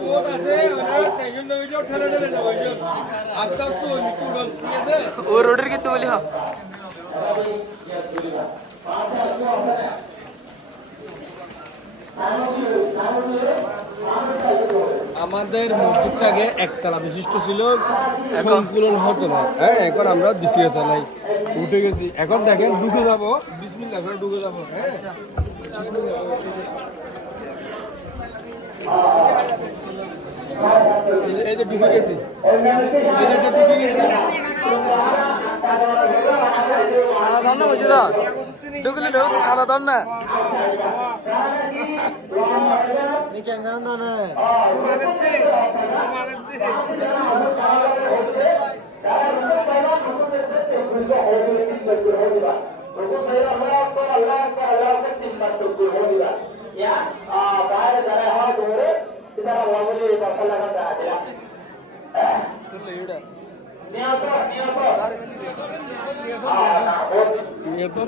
বহুত আছে টেনশন ঠেলে ঠেলে ঠিক আছে? ও রোডের কিন্তু বলি হ। আমাদের মসজিদটা আগে একতলা বিশিষ্ট ছিল সংকুলন হতো না হ্যাঁ এখন আমরা দ্বিতীয় তলায় উঠে গেছি। এখন দেখেন ঢুকে যাব। বিসমিল্লাহ করে ঢুকে যাব। হ্যাঁ? এই যে- ঢুকে গেছি ঢুকে গেছি সাদা না বুঝি ঢুকলে দন না? ये तो